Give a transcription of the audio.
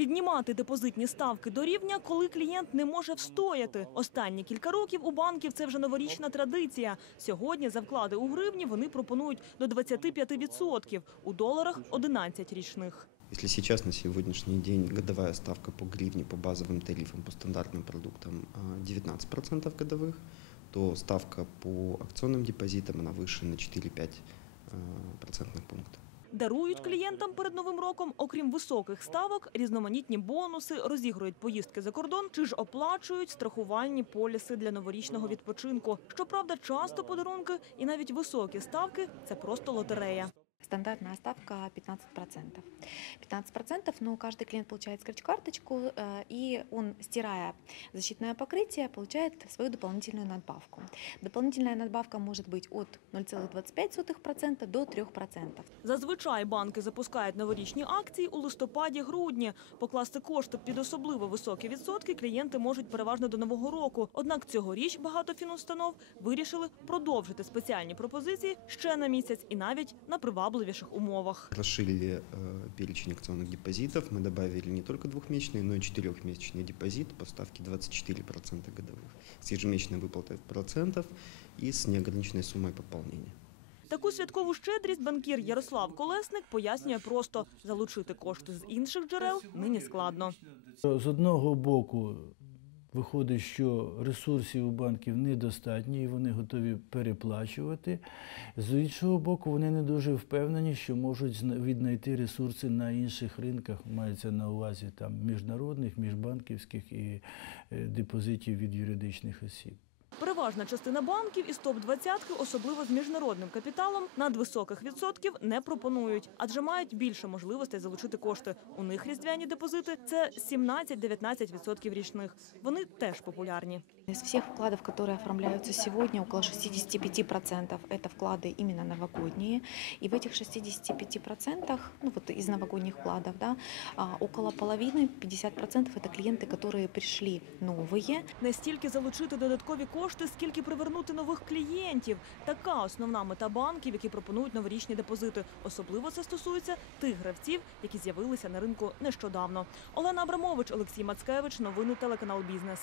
Піднімати депозитні ставки до рівня, коли клієнт не може встояти. Останні кілька років у банків це вже новорічна традиція. Сьогодні за вклади у гривні вони пропонують до 25%, у доларах 11 річних. Если сейчас на сегодняшний день годовая ставка по гривне по базовым тарифам, по стандартным продуктам а, 19% годовых, то ставка по акционным депозитам она выше на 4-5 а, процентных пунктов. Дарують клієнтам перед новим роком, окрім високих ставок, різноманітні бонуси, розігрують поїздки за кордон чи ж оплачують страхувальні поліси для новорічного відпочинку. Щоправда, часто подарунки і навіть високі ставки це просто лотерея. Стандартная ставка 15%. 15%, но каждый клиент получает скретч-карточку, э, и он, стирая защитное покрытие, получает свою дополнительную надбавку. Дополнительная надбавка может быть от 0,25% до 3%. Зазвичай банки запускають новорічні акції у листопаді-грудні. Покласти кошти під особливо високі відсотки клієнти можуть переважно до нового року. Однак цьогоріч багато фінустанов вирішили продовжити спеціальні пропозиції ще на місяць і навіть на привабливіших умовах. Расширили э, перечень акционных депозитов, мы добавили не только двухмесячный, но и четырехмесячный депозит по ставке 24% годовых с ежемесячной выплатой процентов и с неограниченной суммой пополнения. Таку святкову щедрість банкір Ярослав Колесник пояснює просто – залучити кошти з інших джерел нині складно. З одного боку, виходить, що ресурсів у банків недостатньо і вони готові переплачувати. З іншого боку, вони не дуже впевнені, що можуть віднайти ресурси на інших ринках, мається на увазі там міжнародних, міжбанківських і е, депозитів від юридичних осіб. Переважна частина банків із топ-20, особливо з міжнародним капіталом, надвисоких відсотків не пропонують, адже мають більше можливостей залучити кошти. У них різдвяні депозити – це 17-19% річних. Вони теж популярні. Из всех вкладов, которые оформляются сегодня, около 65% это вклады именно новогодние. И в этих 65%, ну вот из новогодних вкладов, да, а, около половины, 50% это клиенты, которые пришли новые, Не стільки залучити додаткові кошти, скільки привернути нових клієнтів. Така основна мета банків, які пропонують новорічні депозити. Особливо це стосується тих гравців, які з'явилися на ринку нещодавно. Олена Абрамович, Олексій Мацкевич. Новини телеканал Бізнес.